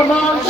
Come on,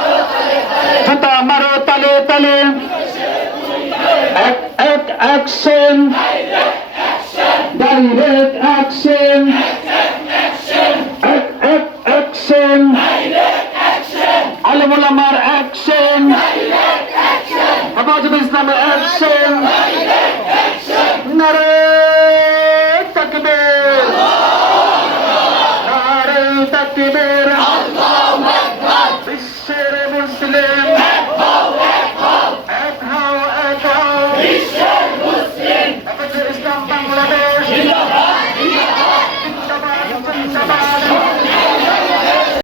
তালে এক action direct action এক এক অ্যাকশন আলমুলামার অ্যাকশন হেফাজত ইসলামের অ্যাকশন নারে